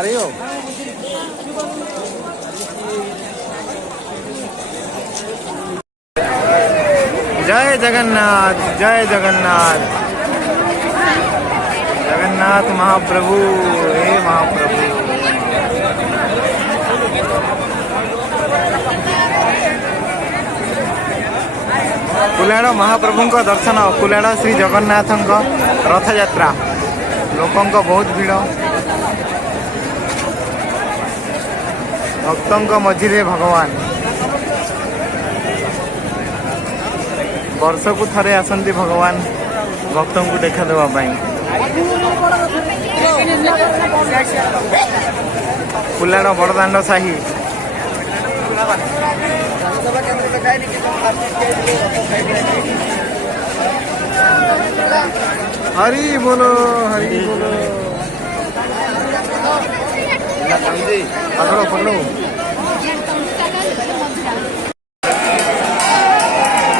रही हो? जय जगन्नाथ, जय जगन्नाथ, जगन्नाथ महाप्रभु, हे महाप्रभु। कुलाड़ महाप्रभु दर्शन, कुलाड़ श्री जगन्नाथ रथ यात्रा, लोकों बहुत भीड़, भक्तों मझिरे भगवान वर्ष को थरे आसंती भगवान भक्तों को देखा देवाई। कुलाड़ बड़दाण्ड साही हरि बोलो, हरि बोलो। पकड़ो पकड़ो।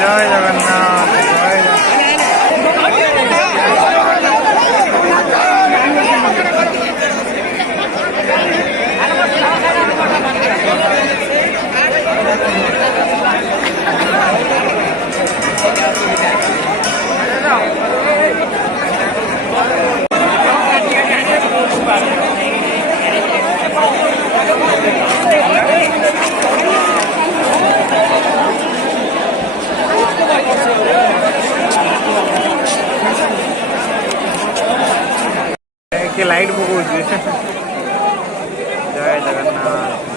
जय जगन्नाथ, जय के लाइट पकड़। जय जगन्नाथ।